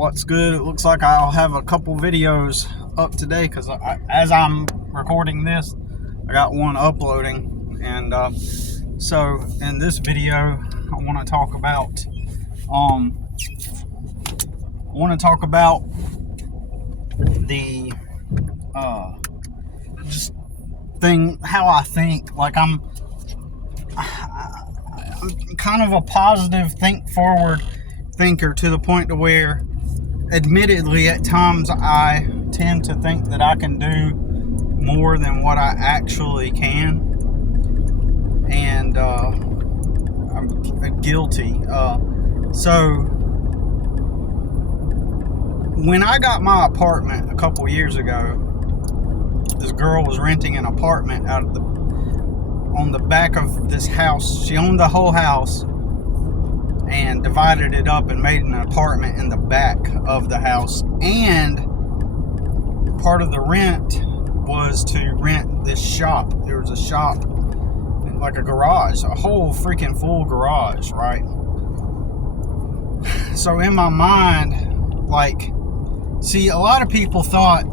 What's good? It looks like I'll have a couple videos up today because as I'm recording this, I got one uploading. And so in this video, I want to talk about the just thing, how I think. Like I'm kind of a positive, think forward thinker to the point to where, admittedly, at times I tend to think that I can do more than what I actually can, and I'm guilty. So when I got my apartment a couple years ago, this girl was renting an apartment on the back of this house. She owned the whole house and divided it up and made an apartment in the back of the house. And part of the rent was to rent this shop. There was a shop, like a garage, a whole freaking full garage, right? So in my mind, like, see, a lot of people thought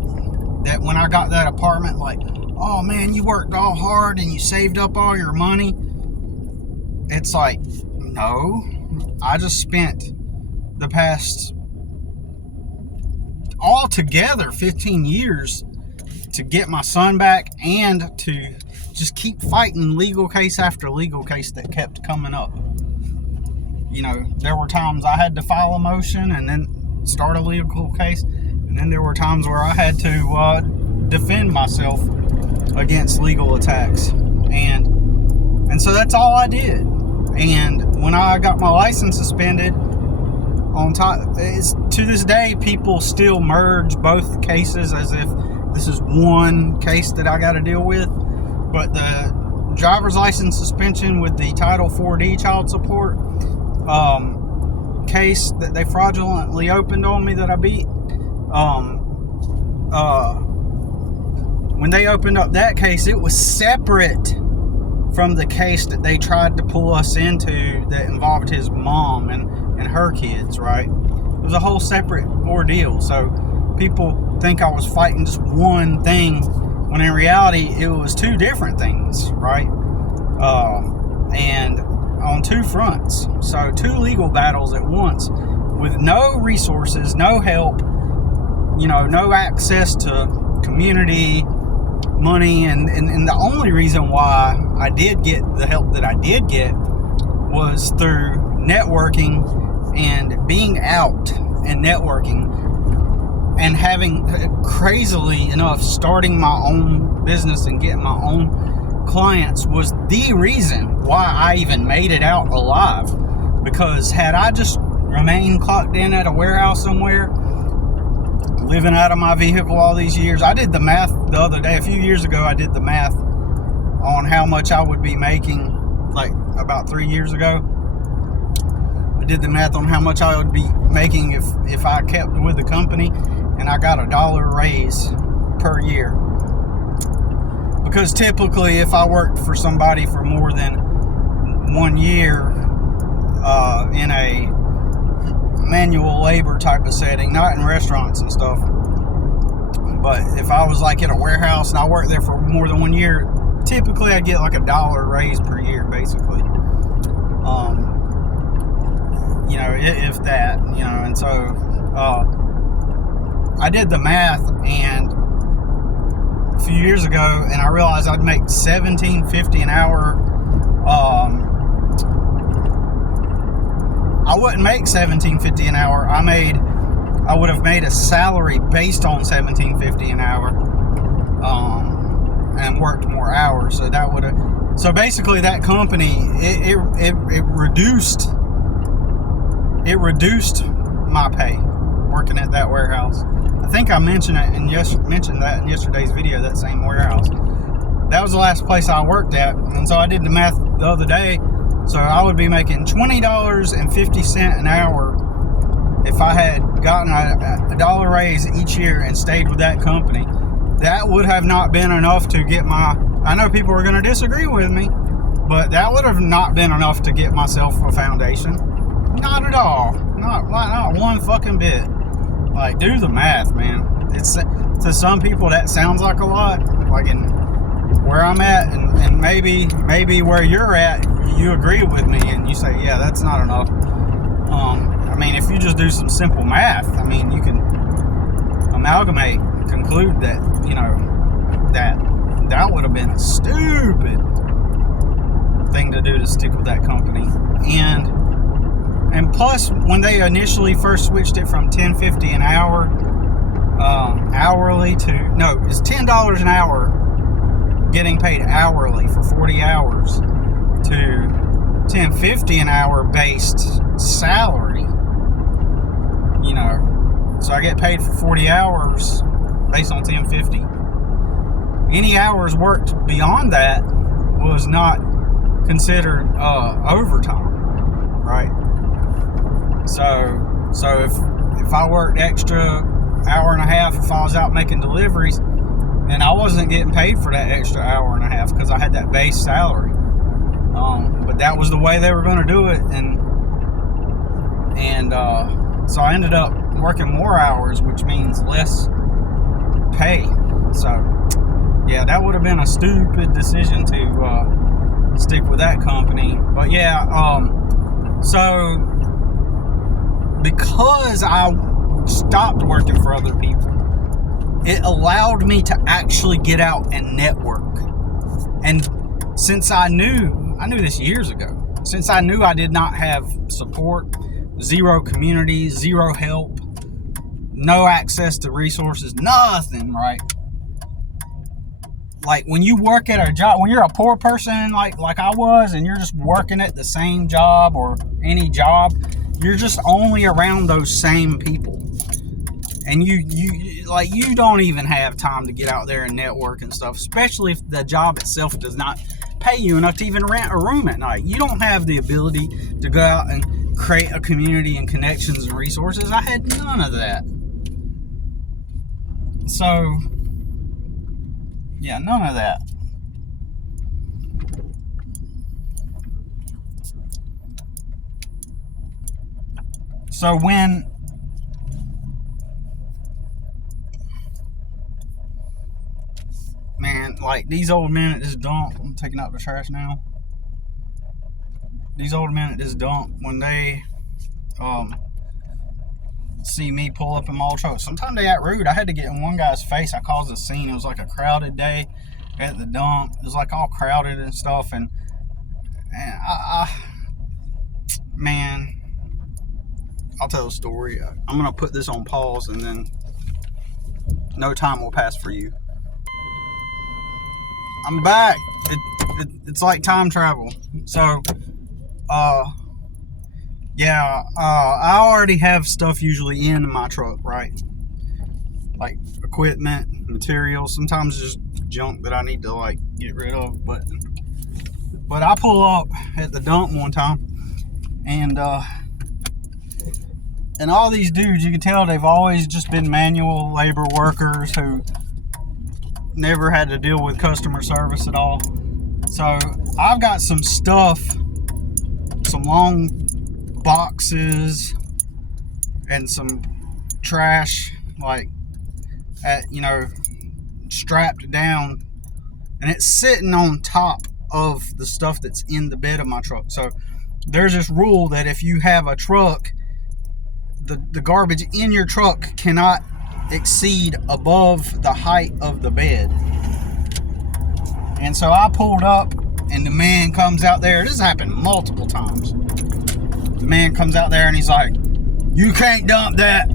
that when I got that apartment, like, oh man, you worked all hard and you saved up all your money. It's like, no, I just spent the past altogether 15 years to get my son back and to just keep fighting legal case after legal case that kept coming up. You know, there were times I had to file a motion and then start a legal case, and then there were times where I had to defend myself against legal attacks, and so that's all I did. And when I got my license suspended, on top, to this day, people still merge both cases as if this is one case that I got to deal with. But the driver's license suspension with the Title 4D child support case that they fraudulently opened on me that I beat, when they opened up that case, it was separate from the case that they tried to pull us into that involved his mom and her kids, right? It was a whole separate ordeal. So people think I was fighting just one thing, when in reality it was two different things, right? And on two fronts. So two legal battles at once with no resources, no help, no access to community money, and the only reason why I did get the help that I did get was through networking and being out and networking, and having, crazily enough, starting my own business and getting my own clients was the reason why I even made it out alive. Because had I just remained clocked in at a warehouse somewhere, living out of my vehicle all these years, I did the math the other day, a few years ago, I did the math on how much I would be making, like about 3 years ago. I did the math on how much I would be making if I kept with the company, and I got $1 raise per year. Because typically, if I worked for somebody for more than 1 year in a manual labor type of setting, not in restaurants and stuff, but if I was like in a warehouse and I worked there for more than 1 year, typically I'd get like $1 raise per year, basically. If that, and so I did the math, and a few years ago, and I realized I'd make $17.50 an hour. I wouldn't make $17.50 an hour. I would have made a salary based on $17.50 an hour, and worked more hours. So that would have. So basically, that company it reduced my pay working at that warehouse. I think I mentioned that in yesterday's video. That same warehouse. That was the last place I worked at, and so I did the math the other day. So I would be making $20.50 an hour if I had gotten a $1 raise each year and stayed with that company. That would have not been enough to get I know people are going to disagree with me, but that would have not been enough to get myself a foundation. Not at all. Not one fucking bit. Like, do the math, man. It's, to some people that sounds like a lot, like in where I'm at, and maybe where you're at, you agree with me and you say, yeah, that's not enough. I mean, if you just do some simple math, I mean, you can amalgamate, conclude that, you know, that would have been a stupid thing to do, to stick with that company. And plus, when they initially first switched it from $10.50 an hour hourly to, no, it's $10 an hour getting paid hourly for 40 hours to $10.50 an hour based salary, you know. So I get paid for 40 hours based on $10.50. Any hours worked beyond that was not considered overtime, right? So if I worked extra hour and a half, if I was out making deliveries, then I wasn't getting paid for that extra hour and a half because I had that base salary. But that was the way they were going to do it, and so I ended up working more hours, which means less pay. So yeah, that would have been a stupid decision to stick with that company. But yeah, so because I stopped working for other people, it allowed me to actually get out and network. And since I knew this years ago, since I knew I did not have support, zero community, zero help, no access to resources, nothing, right? Like, when you work at a job, when you're a poor person like I was, and you're just working at the same job or any job, you're just only around those same people. And you don't even have time to get out there and network and stuff, especially if the job itself does not pay you enough to even rent a room at night. You don't have the ability to go out and create a community and connections and resources. I had none of that. So yeah, none of that. So man, like, these old men at this dump, I'm taking out the trash now. These old men at this dump, when they see me pull up in my old truck, sometimes they act rude. I had to get in one guy's face. I caused a scene. It was like a crowded day at the dump. It was like all crowded and stuff, and man, I'll tell a story. I'm gonna put this on pause, and then no time will pass for you. I'm back. It's like time travel. So yeah, I already have stuff usually in my truck, right? Like equipment, materials, sometimes just junk that I need to like get rid of. But I pull up at the dump one time, and all these dudes, you can tell they've always just been manual labor workers who never had to deal with customer service at all. So I've got some stuff, some long boxes and some trash, like, strapped down, and it's sitting on top of the stuff that's in the bed of my truck. So there's this rule that if you have a truck, the garbage in your truck cannot exceed above the height of the bed. And so I pulled up, and the man comes out there. This has happened multiple times. The man comes out there and he's like, "You can't dump that."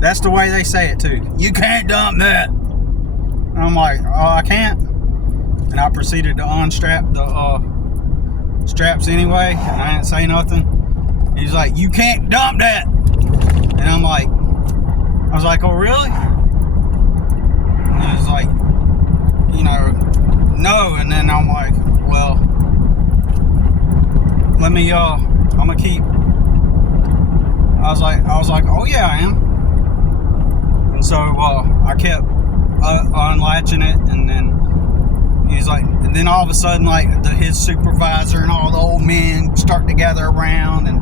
That's the way they say it too. "You can't dump that." And I'm like, "Oh, I can't." And I proceeded to unstrap the straps anyway, and I didn't say nothing. He's like, "You can't dump that." And I was like, "Oh, really?" And he was like, "No." And then I'm like, "Well, let me, I'm gonna keep." I was like, "Oh yeah, I am." And so I kept unlatching it, and then he's like, and then all of a sudden, like, his supervisor and all the old men start to gather around, and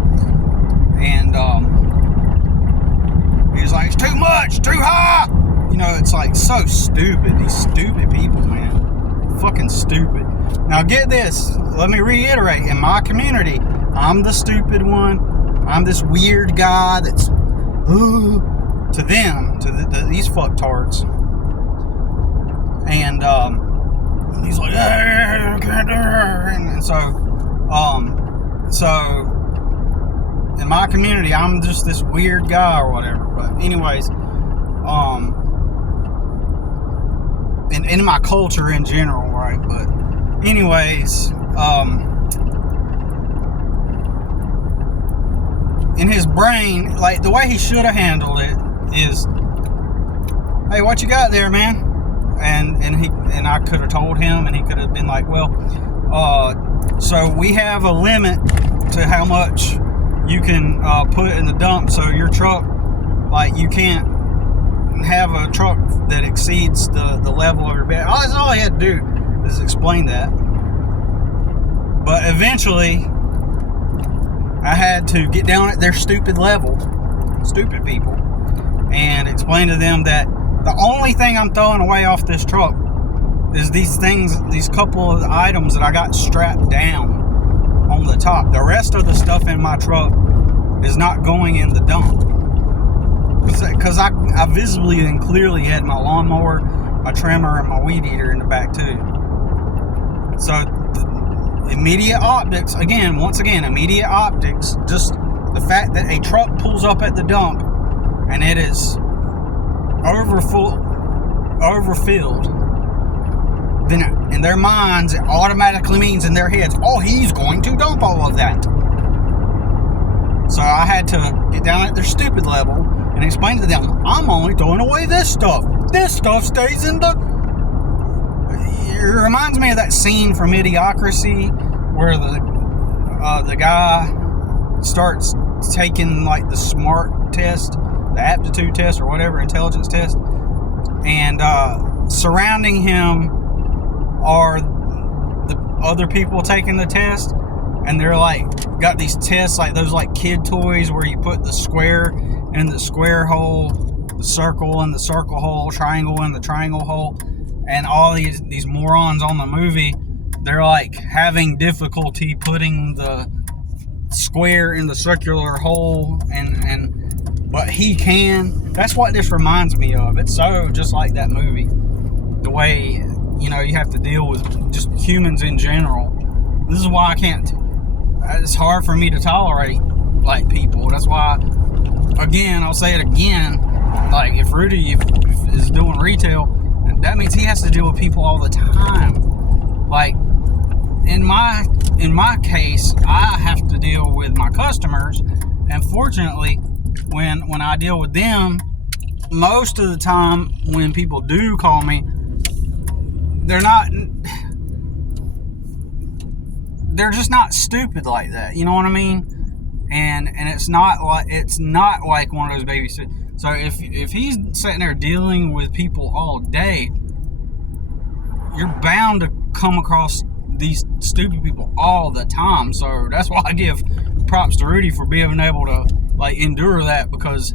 so stupid. These stupid people, man. Fucking stupid. Now get this. Let me reiterate. In my community, I'm the stupid one. I'm this weird guy that's to them, to these fucktards. And he's like, hey, can't do it. And so in my community, I'm just this weird guy or whatever. But anyways, in my culture in general, right? But anyways, in his brain, like the way he should have handled it is, hey, what you got there, man? And I could have told him, and he could have been like, well, so we have a limit to how much you can put in the dump. So your truck, like, you can't have a truck that exceeds the level of your bed. That's all I had to do is explain that. But eventually, I had to get down at their stupid level, stupid people, and explain to them that the only thing I'm throwing away off this truck is these things, these couple of items that I got strapped down on the top. The rest of the stuff in my truck is not going in the dump. Because I visibly and clearly had my lawnmower, my trimmer, and my weed eater in the back too. So immediate optics, once again, immediate optics, just the fact that a truck pulls up at the dump and it is overfilled, then in their minds, it automatically means in their heads, oh, he's going to dump all of that. So I had to get down at their stupid level and explain to them, I'm only throwing away this stuff. This stuff stays in the... It reminds me of that scene from Idiocracy where the guy starts taking like the SMART test, the aptitude test or whatever, intelligence test, and surrounding him are the other people taking the test, and they're like got these tests like those like kid toys where you put the square in the square hole, the circle in the circle hole, triangle in the triangle hole, and all these morons on the movie, they're like having difficulty putting the square in the circular hole, but he can. That's what this reminds me of. It's so just like that movie, the way, you know, you have to deal with just humans in general. This is why I can't, it's hard for me to tolerate like people. That's why, again, I'll say it again, like if Rudy is doing retail, that means he has to deal with people all the time. Like in my case, I have to deal with my customers, and fortunately, when I deal with them, most of the time when people do call me, they're just not stupid like that. You know what I mean? And it's not like one of those babies. So if he's sitting there dealing with people all day, you're bound to come across these stupid people all the time. So that's why I give props to Rudy for being able to like endure that, because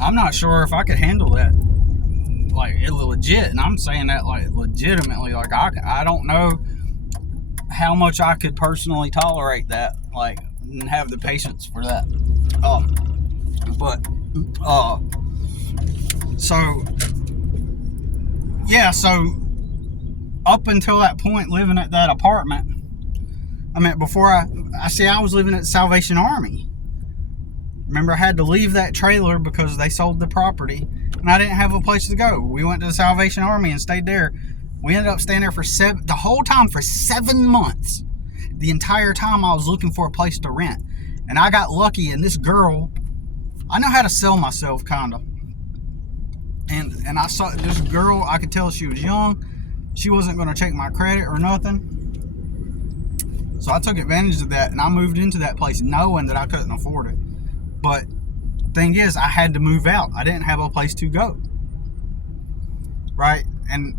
I'm not sure if I could handle that like legit. And I'm saying that like legitimately. Like I don't know how much I could personally tolerate that, like, and have the patience for that. So up until that point, living at that apartment, I mean, before I was living at Salvation Army. Remember, I had to leave that trailer because they sold the property, and I didn't have a place to go. We went to the Salvation Army and stayed there. We ended up staying there for the whole time for 7 months. The entire time I was looking for a place to rent. And I got lucky, and this girl, I know how to sell myself, kind of. And I saw this girl, I could tell she was young. She wasn't going to check my credit or nothing. So I took advantage of that, and I moved into that place knowing that I couldn't afford it. But the thing is, I had to move out. I didn't have a place to go. Right? And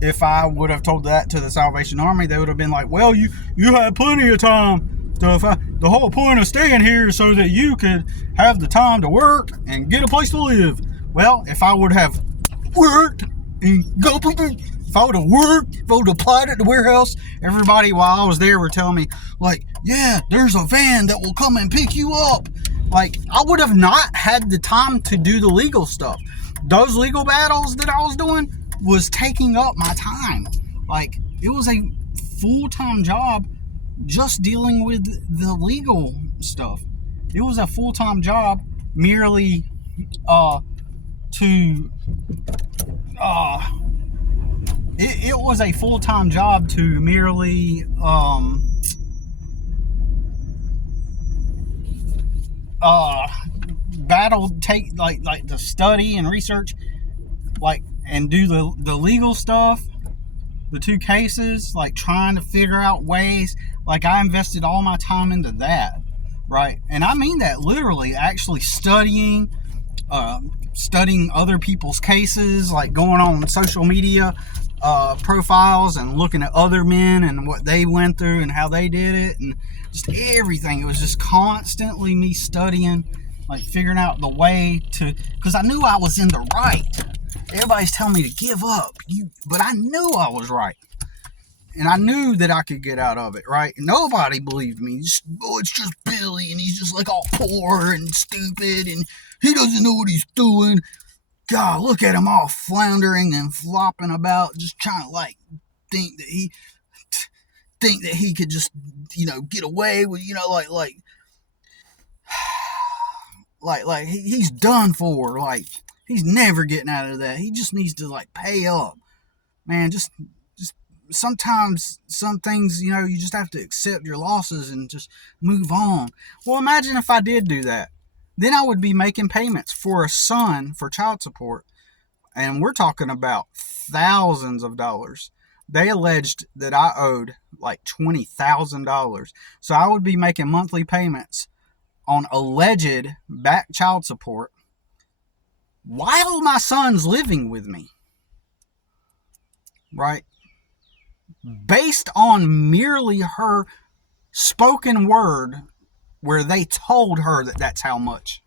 if I would have told that to the Salvation Army, they would have been like, well, you had plenty of time to find. The whole point of staying here is so that you could have the time to work and get a place to live. Well, if I would have worked and if I would have worked, if I would have applied at the warehouse, everybody while I was there were telling me, like, yeah, there's a van that will come and pick you up. Like, I would have not had the time to do the legal stuff. Those legal battles that I was doing was taking up my time. Like, it was a full-time job just dealing with the legal stuff. It was a full-time job merely it was a full-time job to merely take to study and research, like, and do the legal stuff, the 2 cases, like trying to figure out ways. Like, I invested all my time into that, right? And I mean that literally, actually studying other people's cases, like going on social media profiles and looking at other men and what they went through and how they did it, and just everything. It was just constantly me studying, like figuring out the way to, because I knew I was in the right. Everybody's telling me to give up, but I knew I was right. And I knew that I could get out of it, right? And nobody believed me. It's just Billy, and he's just like all poor and stupid, and he doesn't know what he's doing. God, look at him all floundering and flopping about, just trying to like think that he could just, get away with, he's done for. Like, he's never getting out of that. He just needs to like pay up, man. Just sometimes some things, you just have to accept your losses and just move on. Well, imagine if I did do that. Then I would be making payments for a son for child support. And we're talking about thousands of dollars. They alleged that I owed like $20,000. So I would be making monthly payments on alleged back child support while my son's living with me. Right? Based on merely her spoken word, where they told her that that's how much.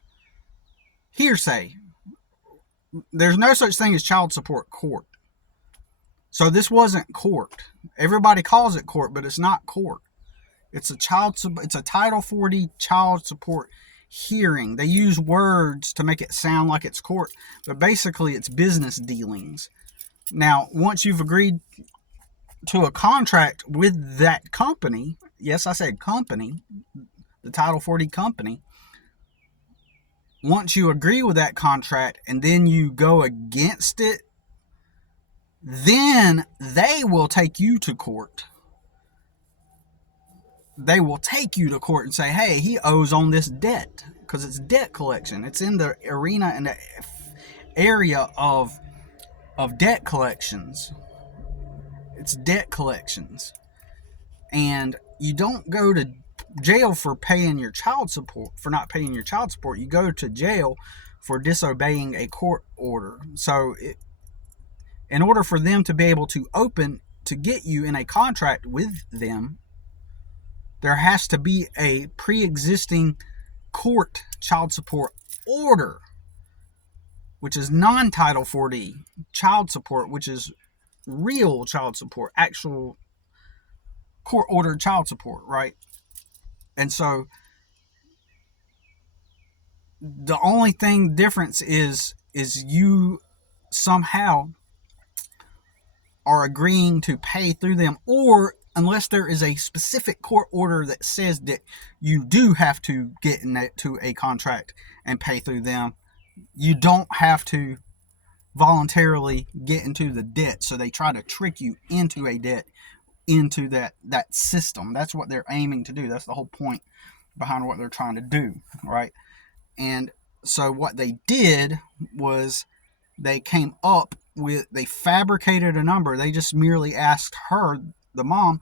Hearsay. There's no such thing as child support court. So this wasn't court. Everybody calls it court, but it's not court. It's a Title 40 child support hearing. They use words to make it sound like it's court, but basically it's business dealings. Now, once you've agreed to a contract with that company, yes, I said company, the Title 40 company, once you agree with that contract and then you go against it, then they will take you to court. They will take you to court and say, hey, he owes on this debt, because it's debt collection. It's in the arena and the area of debt collections. It's debt collections. And you don't go to jail for paying your child support, for not paying your child support. You go to jail for disobeying a court order. So in order for them to be able to get you in a contract with them, there has to be a pre-existing court child support order, which is non-Title 40 child support, which is real child support, actual court-ordered child support, right? And so the only difference is you somehow are agreeing to pay through them, or unless there is a specific court order that says that you do have to get into a contract and pay through them, you don't have to voluntarily get into the debt. So they try to trick you into a debt, into that system. That's what they're aiming to do. That's the whole point behind what they're trying to do, right? And so what they did was they fabricated a number. They just merely asked her, the mom,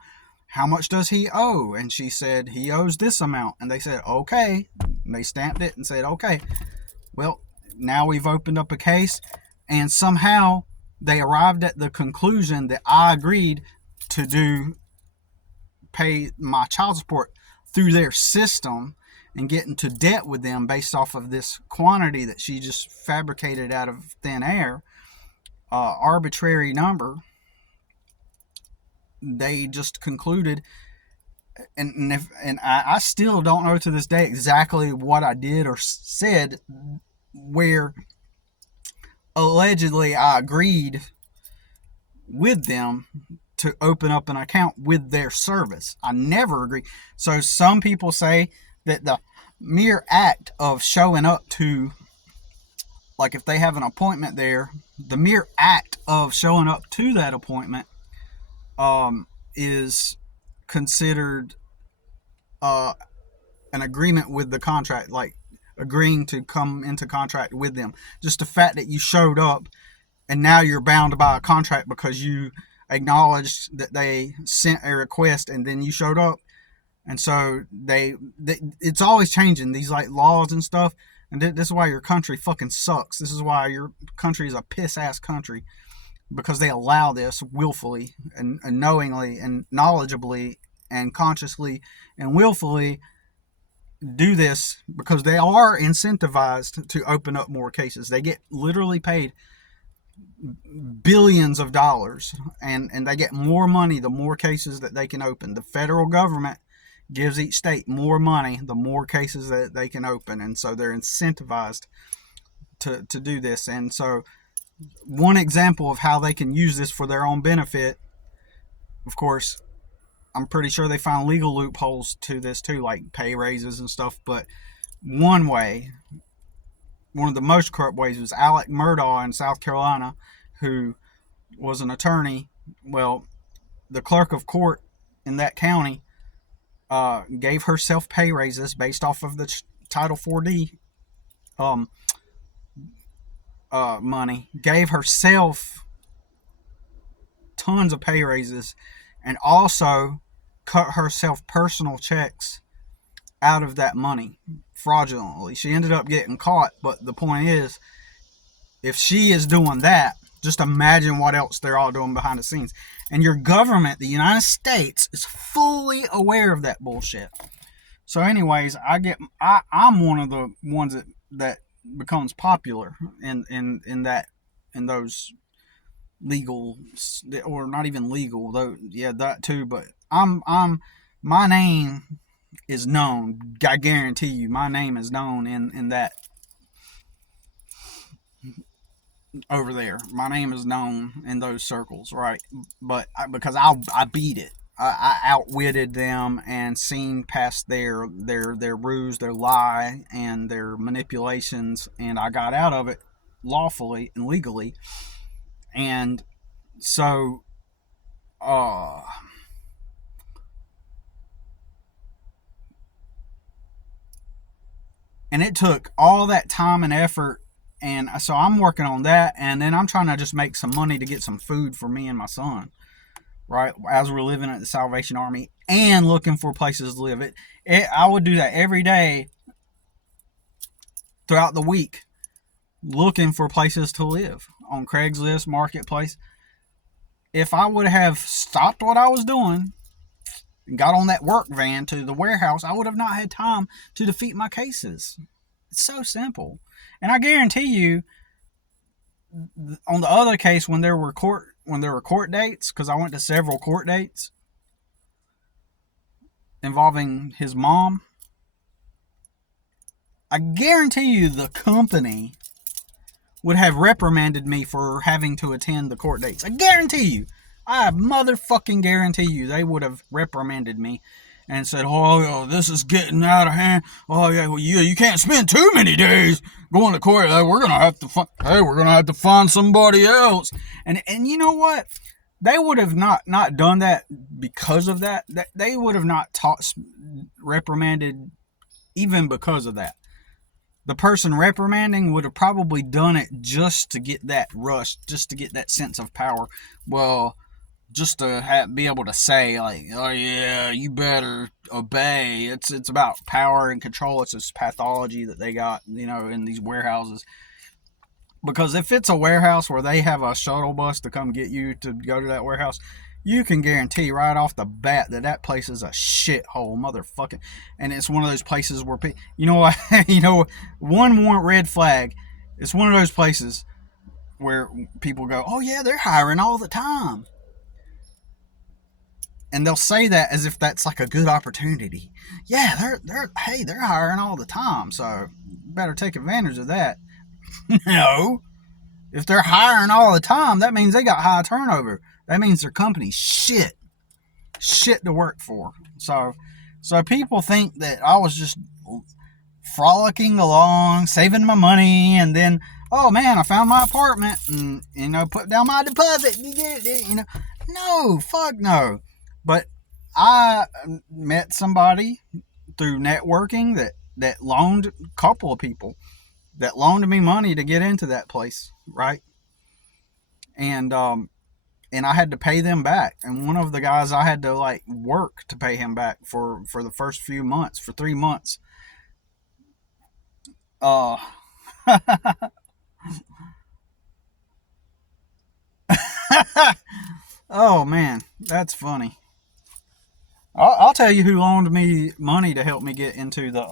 how much does he owe? And she said, he owes this amount. And they said, okay. And they stamped it and said, okay. Well, now we've opened up a case. And somehow they arrived at the conclusion that I agreed to pay my child support through their system and get into debt with them based off of this quantity that she just fabricated out of thin air. arbitrary number. They just concluded, and I still don't know to this day exactly what I did or said, where allegedly I agreed with them to open up an account with their service. I never agreed. So some people say that the mere act of showing up to, like if they have an appointment there, the mere act of showing up to that appointment is considered an agreement with the contract, like agreeing to come into contract with them. Just the fact that you showed up, and now you're bound by a contract because you acknowledged that they sent a request and then you showed up. And so they it's always changing, these like laws and stuff. And this is why your country fucking sucks. This is why your country is a piss ass country, because they allow this willfully and knowingly and knowledgeably and consciously and willfully do this, because they are incentivized to open up more cases. They get literally paid billions of dollars, and they get more money the more cases that they can open. The federal government gives each state more money the more cases that they can open, and so they're incentivized to do this. And so one example of how they can use this for their own benefit, of course, I'm pretty sure they find legal loopholes to this too, like pay raises and stuff. But one way, one of the most corrupt ways, was Alec Murdaugh in South Carolina, who was an attorney. Well, the clerk of court in that county gave herself pay raises based off of the Title 4D money, gave herself tons of pay raises, and also cut herself personal checks out of that money fraudulently. She ended up getting caught, but the point is, if she is doing that, just imagine what else they're all doing behind the scenes. And your government, the United States, is fully aware of that bullshit. So anyways, I'm one of the ones that becomes popular in those legal, or not even legal though, yeah, that too, but my name is known. I guarantee you my name is known in that over there. My name is known in those circles, right? But because I beat it. I outwitted them and seen past their ruse, their lie, and their manipulations, and I got out of it lawfully and legally. And so, and it took all that time and effort, and so I'm working on that, and then I'm trying to just make some money to get some food for me and my son, right, as we're living at the Salvation Army and looking for places to live. I would do that every day throughout the week, looking for places to live on Craigslist, Marketplace. If I would have stopped what I was doing and got on that work van to the warehouse, I would have not had time to defeat my cases. It's so simple. And I guarantee you, on the other case, when there were court dates, because I went to several court dates involving his mom, I guarantee you the company would have reprimanded me for having to attend the court dates. I guarantee you. I motherfucking guarantee you they would have reprimanded me and said, oh, this is getting out of hand. Oh, yeah, well, you can't spend too many days going to court. We're going to have to find somebody else. And you know what? They would have not done that because of that. They would have not reprimanded even because of that. The person reprimanding would have probably done it just to get that rush, just to get that sense of power. Well, just to be able to say, like, oh yeah, you better obey. It's about power and control. It's this pathology that they got, in these warehouses. Because if it's a warehouse where they have a shuttle bus to come get you to go to that warehouse, you can guarantee right off the bat that place is a shithole, motherfucking. And it's one of those places where one more red flag. It's one of those places where people go, oh yeah, they're hiring all the time. And they'll say that as if that's like a good opportunity. Yeah, they're hiring all the time, so better take advantage of that. No. If they're hiring all the time, that means they got high turnover. That means their company's shit. Shit to work for. So people think that I was just frolicking along, saving my money, and then, oh man, I found my apartment and, put down my deposit. No, fuck no. But I met somebody through networking that loaned a couple of people that loaned me money to get into that place, right? And I had to pay them back. And one of the guys, I had to work to pay him back for the first few months, for 3 months. Oh man, that's funny. I'll tell you who loaned me money to help me get into the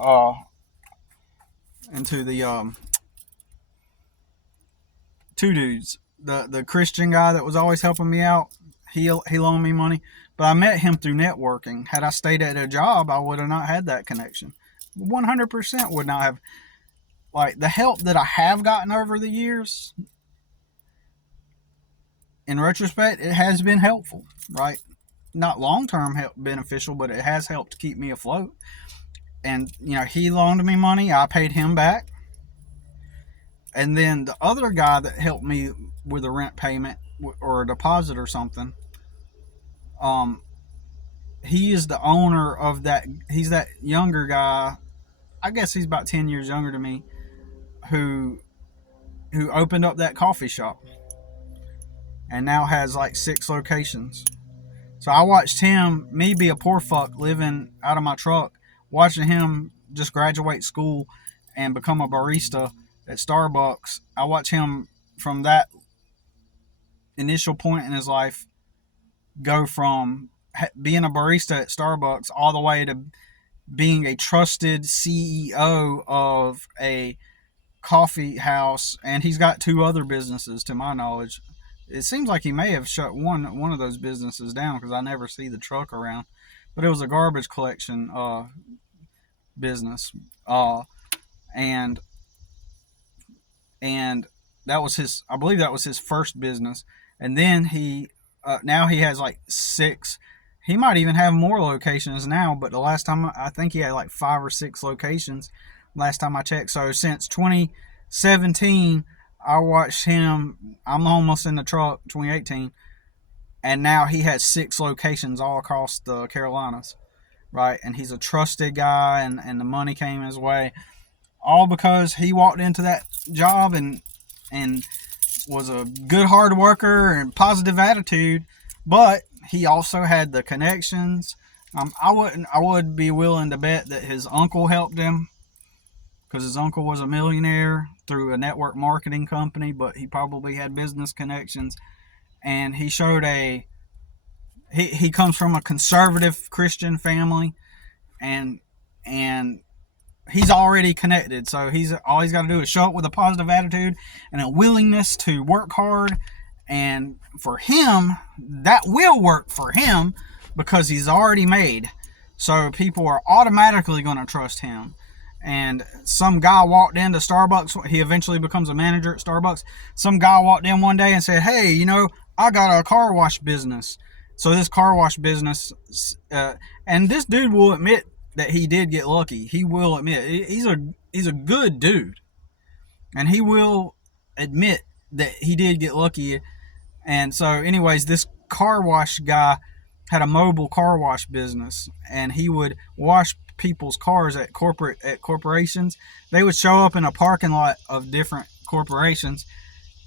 two dudes. The Christian guy that was always helping me out, he loaned me money, but I met him through networking. Had I stayed at a job, I would have not had that connection. 100% would not have. Like, the help that I have gotten over the years, in retrospect, it has been helpful, right? Not long-term beneficial, but it has helped keep me afloat. And, he loaned me money. I paid him back. And then the other guy that helped me with a rent payment or a deposit or something, he is the owner of that. He's that younger guy. I guess he's about 10 years younger than me, who opened up that coffee shop and now has 6 locations. So I watched me be a poor fuck living out of my truck, watching him just graduate school and become a barista at Starbucks. I watched him from that initial point in his life go from being a barista at Starbucks all the way to being a trusted CEO of a coffee house, and he's got 2 other businesses to my knowledge. It seems like he may have shut one of those businesses down because I never see the truck around, but it was a garbage collection business, and that was I believe that was his first business, and then he now he has 6. He might even have more locations now, but the last time I think he had 5 or 6 locations last time I checked. So since 2017, I watched him. I'm almost in the truck, 2018, and now he has 6 locations all across the Carolinas, right? And he's a trusted guy, and the money came his way, all because he walked into that job and was a good hard worker and positive attitude, but he also had the connections. I would be willing to bet that his uncle helped him, because his uncle was a millionaire through a network marketing company, but he probably had business connections. And he showed he comes from a conservative Christian family, and he's already connected. So all he's got to do is show up with a positive attitude and a willingness to work hard. And for him, that will work for him because he's already made. So people are automatically going to trust him. And some guy walked into Starbucks. He eventually becomes a manager at Starbucks. Some guy walked in one day and said, hey, I got a car wash business. So this car wash business, and this dude will admit that he did get lucky. He will admit he's a good dude, and he will admit that he did get lucky. And so, anyways, this car wash guy had a mobile car wash business, and he would wash people's cars at corporations. They would show up in a parking lot of different corporations,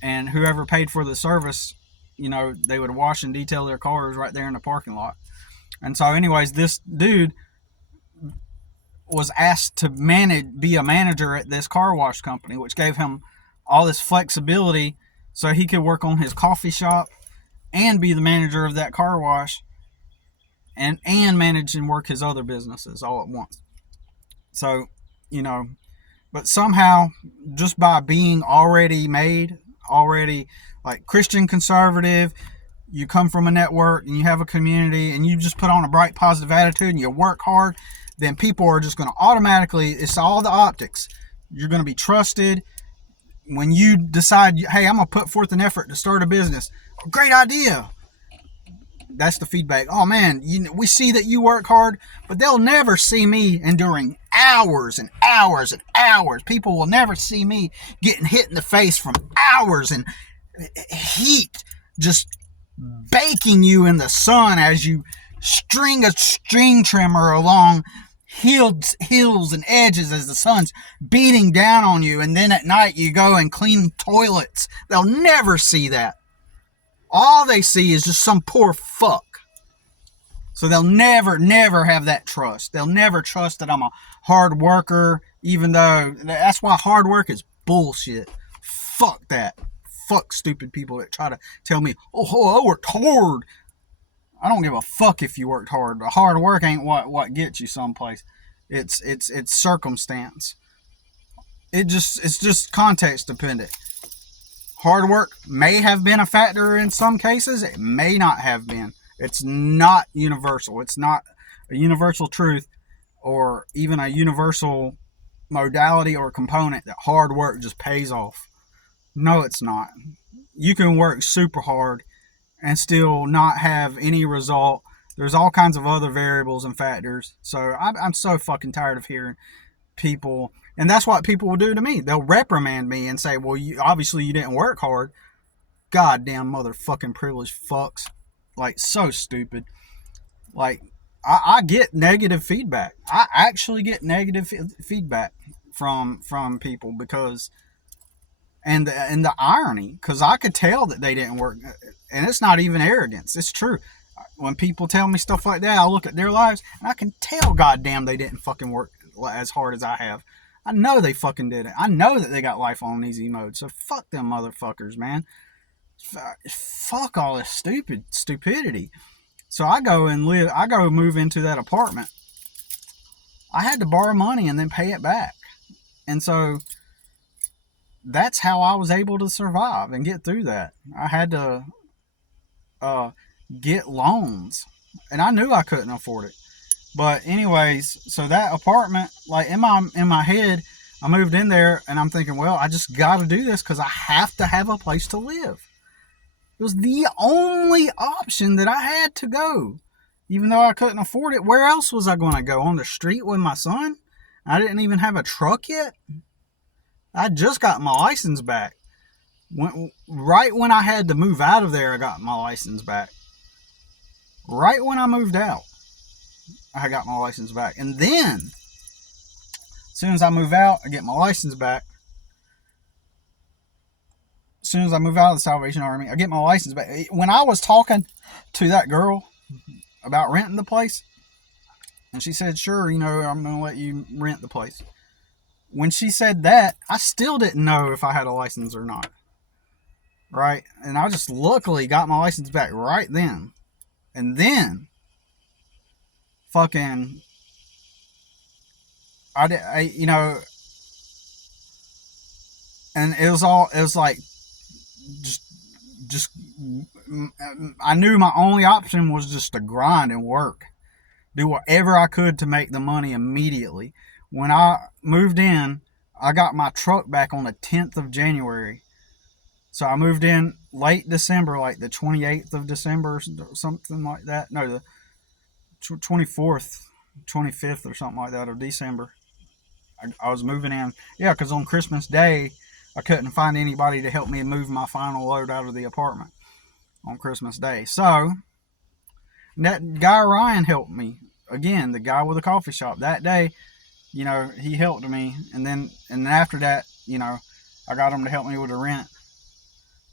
and whoever paid for the service, they would wash and detail their cars right there in the parking lot. And so, anyways, this dude was asked to be a manager at this car wash company, which gave him all this flexibility so he could work on his coffee shop and be the manager of that car wash, and manage and work his other businesses all at once. So, but somehow, just by being already made, already like Christian conservative, you come from a network and you have a community and you just put on a bright positive attitude and you work hard, then people are just going to automatically, it's all the optics. You're going to be trusted. When you decide, hey, I'm going to put forth an effort to start a business, great idea. That's the feedback. Oh man, we see that you work hard, but they'll never see me enduring hours and hours and hours. People will never see me getting hit in the face from hours and heat, just baking you in the sun as you string a string trimmer along hills and edges as the sun's beating down on you, and then at night you go and clean toilets. They'll never see that. All they see is just some poor fuck. So they'll never have that trust. They'll never trust that I'm a hard worker, even though that's why hard work is bullshit. Fuck that. Fuck stupid people that try to tell me, oh, I worked hard. I don't give a fuck if you worked hard. Hard work ain't what gets you someplace. It's circumstance. It's just context dependent. Hard work may have been a factor in some cases. It may not have been. It's not universal. It's not a universal truth or even a universal modality or component that hard work just pays off. No, it's not. You can work super hard and still not have any result. There's all kinds of other variables and factors. So I'm so fucking tired of hearing people, and that's what people will do to me. They'll reprimand me and say, well, obviously you didn't work hard. Goddamn motherfucking privileged fucks. Like, so stupid. Like, I get negative feedback. I actually get negative feedback from people because, and the irony, because I could tell that they didn't work, and it's not even arrogance. It's true. When people tell me stuff like that, I look at their lives and I can tell, goddamn, they didn't fucking work as hard as I have. I know they fucking did it. I know that they got life on easy mode. So fuck them motherfuckers, man. Fuck all this stupidity. So I go move into that apartment. I had to borrow money and then pay it back. And so that's how I was able to survive and get through that. I had to get loans, and I knew I couldn't afford it. But anyways, so that apartment, like in my head, I moved in there and I'm thinking, well, I just got to do this because I have to have a place to live. It was the only option that I had to go. Even though I couldn't afford it, where else was I going to go? On the street with my son? I didn't even have a truck yet. I just got my license back. Right when I had to move out of there, I got my license back. Right when I moved out, I got my license back. And then, as soon as I move out, I get my license back. As soon as I move out of the Salvation Army, I get my license back. When I was talking to that girl about renting the place, and she said, sure, I'm going to let you rent the place. When she said that, I still didn't know if I had a license or not. Right? And I just luckily got my license back right then. And then, fucking, and it was like, just, I knew my only option was just to grind and work. Do whatever I could to make the money immediately. When I moved in, I got my truck back on the 10th of January. So I moved in late December, like the 28th of December, something like that. No, the 24th, 25th or something like that of December. I was moving in. Yeah, because on Christmas Day, I couldn't find anybody to help me move my final load out of the apartment on Christmas Day. So that guy Ryan helped me. Again, the guy with the coffee shop. That day, he helped me. And then after that, I got him to help me with the rent.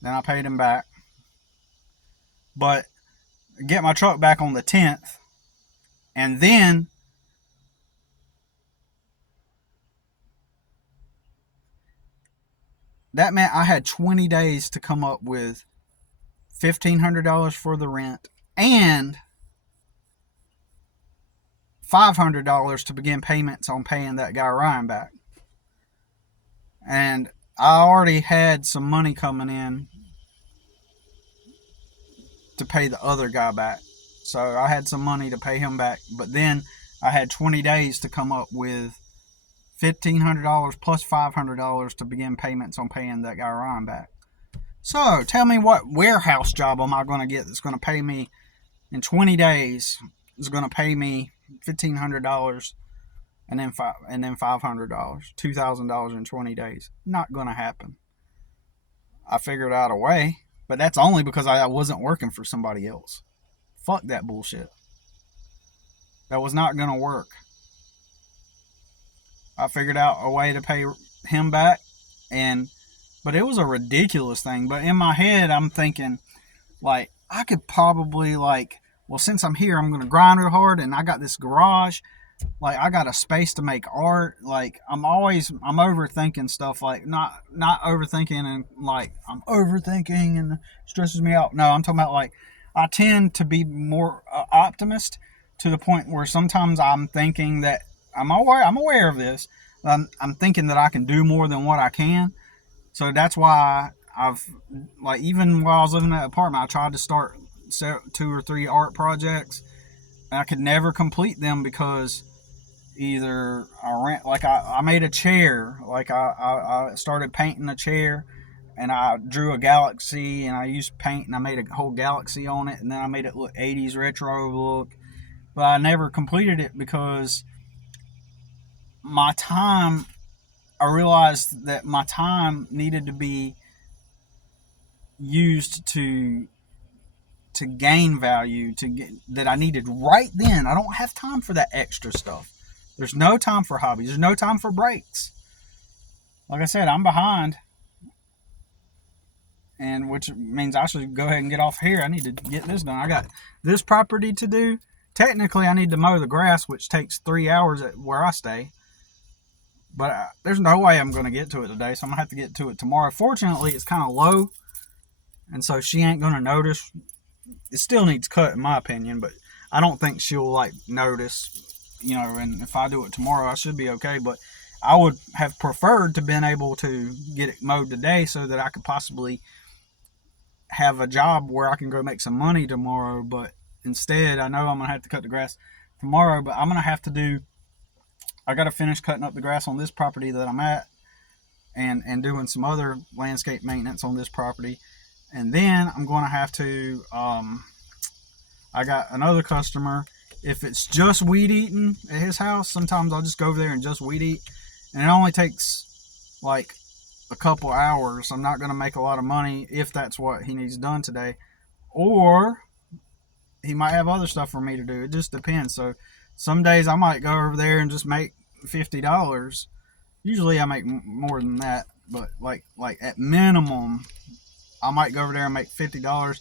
Then I paid him back. But get my truck back on the 10th. And then that meant I had 20 days to come up with $1,500 for the rent and $500 to begin payments on paying that guy Ryan back. And I already had some money coming in to pay the other guy back. So I had some money to pay him back, but then I had 20 days to come up with $1,500 plus $500 to begin payments on paying that guy Ryan back. So tell me, what warehouse job am I going to get that's going to pay me in 20 days? Is going to pay me $1,500 and then $500, $2,000 in 20 days. Not going to happen. I figured out a way, but that's only because I wasn't working for somebody else. Fuck that bullshit. That was not going to work. I figured out a way to pay him back, but it was a ridiculous thing. But in my head, I'm thinking, like, I could probably, like, well, since I'm here, I'm going to grind real hard, and I got this garage. Like, I got a space to make art. Like, I'm overthinking stuff. Like, not overthinking and, like, I'm overthinking and it stresses me out. No, I'm talking about, like, I tend to be more optimist to the point where sometimes I'm thinking that I'm aware of this. I'm thinking that I can do more than what I can. So that's why even while I was living in that apartment, I tried to start 2 or 3 art projects. And I could never complete them because either I made a chair. Like I started painting a chair, and I drew a galaxy, and I used paint, and I made a whole galaxy on it, and then I made it look 80s retro look. But I never completed it because my time, I realized that my time needed to be used to gain value, that I needed right then. I don't have time for that extra stuff. There's no time for hobbies. There's no time for breaks. Like I said, I'm behind, and which means I should go ahead and get off here. I need to get this done. I got this property to do. Technically, I need to mow the grass, which takes 3 hours at where I stay. But there's no way I'm going to get to it today, so I'm going to have to get to it tomorrow. Fortunately, it's kind of low, and so she ain't going to notice. It still needs cut, in my opinion, but I don't think she'll, like, notice, and if I do it tomorrow, I should be okay. But I would have preferred to been able to get it mowed today so that I could possibly have a job where I can go make some money tomorrow. But instead, I know I'm going to have to cut the grass tomorrow, but I'm going to have to I got to finish cutting up the grass on this property that I'm at, and doing some other landscape maintenance on this property. And then I'm going to have to, I got another customer. If it's just weed eating at his house, sometimes I'll just go over there and just weed eat. And it only takes like a couple hours. I'm not going to make a lot of money if that's what he needs done today. Or he might have other stuff for me to do. It just depends. So some days I might go over there and just make $50. Usually I make more than that. But like at minimum, I might go over there and make $50.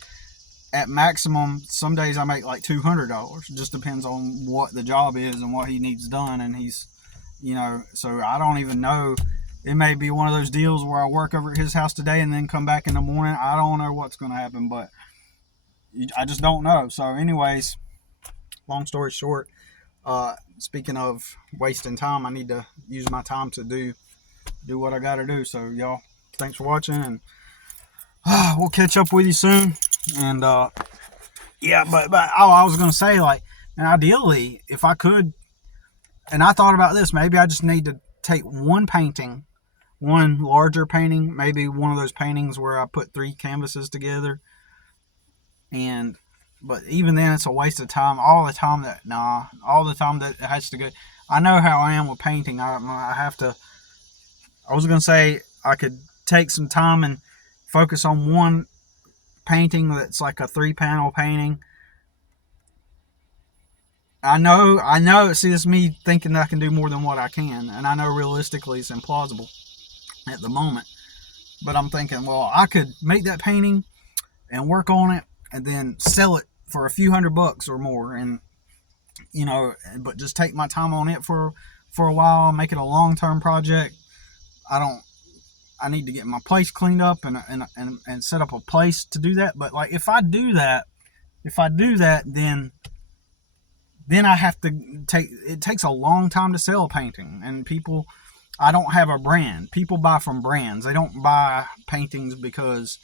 At maximum, some days I make like $200. It just depends on what the job is and what he needs done. And he's, so I don't even know. It may be one of those deals where I work over at his house today and then come back in the morning. I don't know what's going to happen, but I just don't know. So anyways, long story short, speaking of wasting time, I need to use my time to do what I got to do. So y'all, thanks for watching, and we'll catch up with you soon. And but I was gonna say, like, and ideally, if I could, and I thought about this, maybe I just need to take one larger painting, maybe one of those paintings where I put 3 canvases together. But even then, it's a waste of time. All the time that it has to go. I know how I am with painting. I was gonna say I could take some time and focus on one painting that's like a 3-panel painting. I know. See, it's me thinking that I can do more than what I can, and I know realistically it's implausible at the moment. But I'm thinking, well, I could make that painting and work on it, and then sell it for a few $100 or more, and but just take my time on it for a while, make it a long-term project. I need to get my place cleaned up and set up a place to do that. But like, if I do that, then I have to it takes a long time to sell a painting, and people, I don't have a brand. People buy from brands. They don't buy paintings because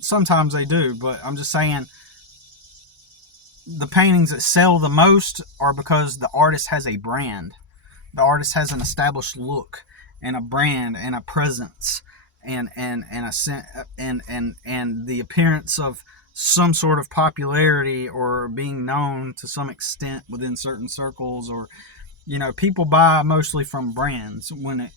sometimes they do, but I'm just saying the paintings that sell the most are because the artist has a brand. The artist has an established look and a brand and a presence and the appearance of some sort of popularity or being known to some extent within certain circles, or people buy mostly from brands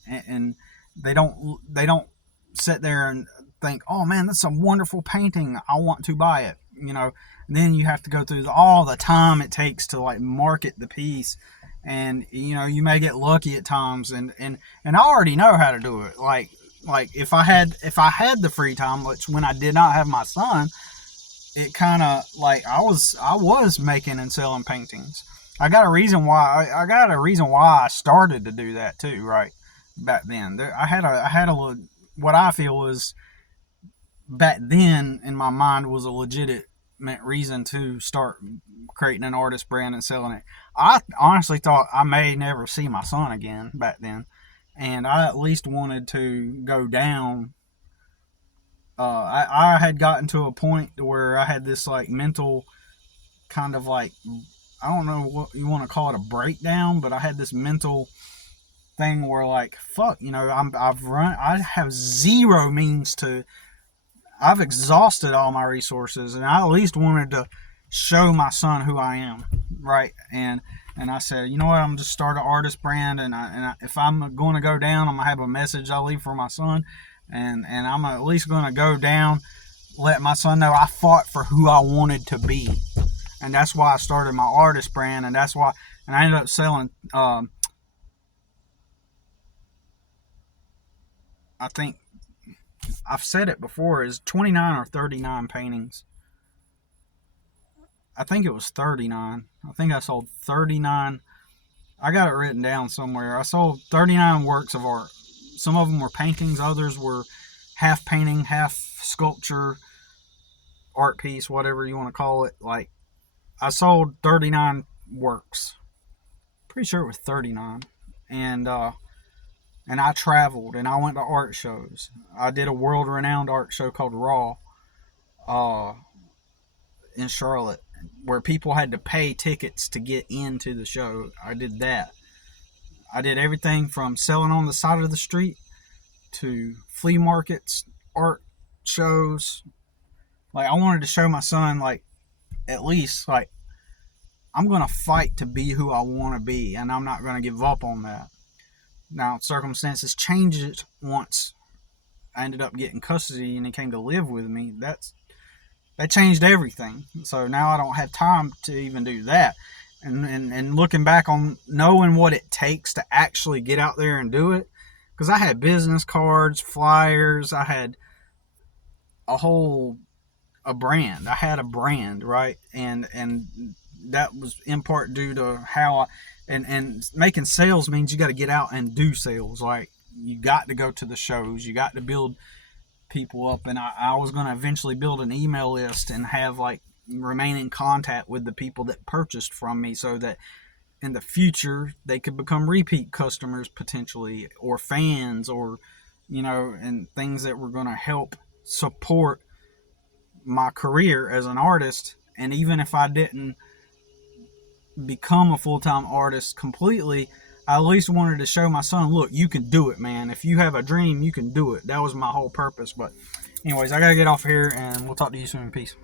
and they don't sit there and think, oh man, that's a wonderful painting, I want to buy it. And then you have to go through all the time it takes to like market the piece, and you may get lucky at times, and I already know how to do it. Like if I had the free time, which when I did not have my son, it kind of like I was making and selling paintings. I got a reason why I started to do that too, right? Back then, I had a what I feel was back then in my mind was a legitimate reason to start creating an artist brand and selling it. I honestly thought I may never see my son again back then, and I at least wanted to go down. I had gotten to a point where I had this like mental kind of like, I don't know what you want to call it, a breakdown, but I had this mental thing where like, fuck, I have zero means to, I've exhausted all my resources, and I at least wanted to show my son who I am, right? And I said, you know what, I'm just start an artist brand, and if I'm going to go down, I'm gonna have a message I leave for my son, and I'm at least going to go down, let my son know I fought for who I wanted to be, and that's why I started my artist brand, and that's why, and I ended up selling. I think I've said it before, is 29 or 39 paintings. I think it was 39. I think I sold 39. I got it written down somewhere. I sold 39 works of art. Some of them were paintings, others were half painting, half sculpture, art piece, whatever you want to call it. Like, I sold 39 works. Pretty sure it was 39. And I traveled and I went to art shows. I did a world-renowned art show called Raw in Charlotte, where people had to pay tickets to get into the show. I did that. I did everything from selling on the side of the street to flea markets, art shows. Like, I wanted to show my son, like, at least, like, I'm going to fight to be who I want to be, and I'm not going to give up on that. Now, circumstances changed once I ended up getting custody and he came to live with me. That changed everything. So now I don't have time to even do that. And looking back on knowing what it takes to actually get out there and do it, because I had business cards, flyers, I had a brand. I had a brand, right? And that was in part due to how and making sales means you got to get out and do sales. Like, you got to go to the shows, you got to build people up, and I was going to eventually build an email list and have like remain in contact with the people that purchased from me, so that in the future they could become repeat customers potentially, or fans, or and things that were going to help support my career as an artist. And even if I didn't become a full-time artist completely, I at least wanted to show my son, look, you can do it, man. If you have a dream, you can do it. That was my whole purpose. But anyways, I gotta get off here, and we'll talk to you soon. Peace.